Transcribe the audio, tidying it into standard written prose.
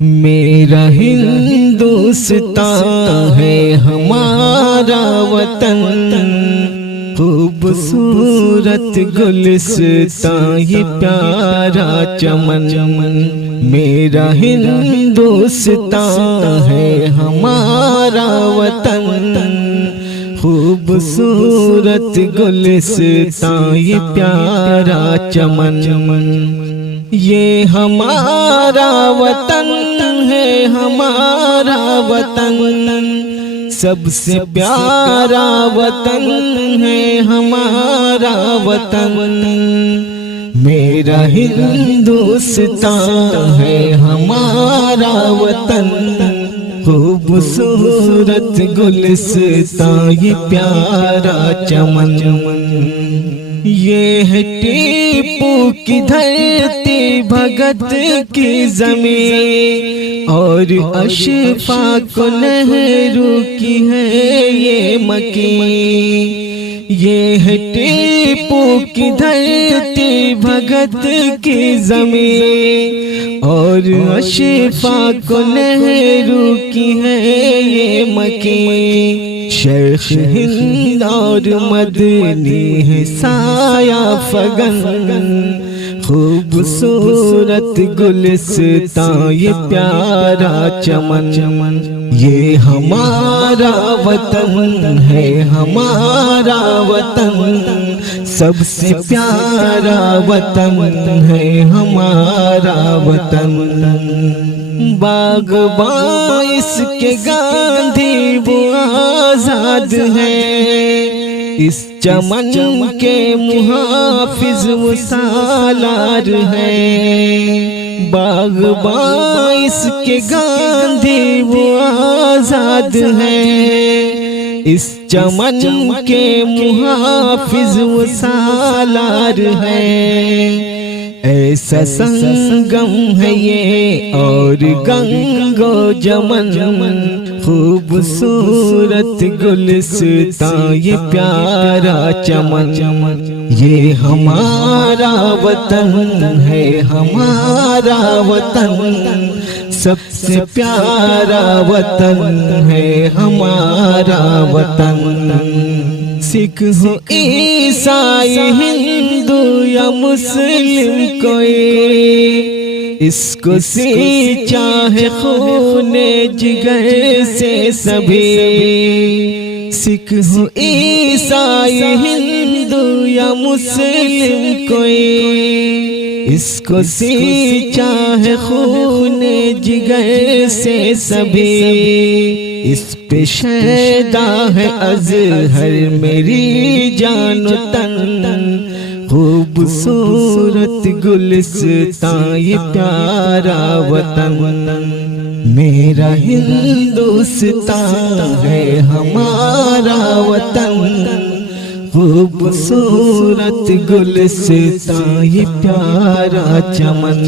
मेरा हिंदुस्तान है हमारा वतन, खूबसूरत गुलिस्तान ये प्यारा चमन। मेरा हिंदुस्तान है हमारा वतन, खूबसूरत गुलिस्तान ये प्यारा चमन। ये हमारा वतन है हमारा वतन, सबसे प्यारा वतन है हमारा वतन। मेरा हिंदुस्तान है हमारा वतन, खूबसूरत गुलिस्तान ये प्यारा चमन। ये है टीपू की धरती, भगत की जमीन, और अशफाक नेहरू की है ये मकीन। ये है टीपू की धरती, भगत की जमीन, और अशफाक नेहरू की है ये मकीन। शेख हिंद और मदनी है साया फगन, खूबसूरत गुलिस्तान ये प्यारा चमन। ये हमारा वतन है हमारा वतन, सबसे प्यारा वतन है हमारा वतन। बाग़बान इसके गांधी वो आजाद हैं, इस चमन के मुहाफिज वो सालार हैं। बाग़बान इसके गांधी वो आजाद हैं, इस चमन के मुहाफिज वो सालार हैं। ऐसा संगम है ये और गंगो जमन, खूबसूरत गुलिस्तान ये प्यारा चमन। ये हमारा वतन है हमारा वतन, सबसे प्यारा वतन है हमारा वतन। सिख हो ईसाई हिंदू या मुस्लिम कोई, इसको सींचा है खूने जिगर से सभी। सिख हो ईसाई हिंदू या मुस्लिम कोई, इसको सींचा है खूने जिगर से सभी। इस पे शैदा है अज़हर मेरी जान तन, खूबसूरत गुलिस्तान ये प्यारा वतन। मेरा हिंदुस्तान है हमारा वतन, खूबसूरत गुलिस्तान ये प्यारा चमन।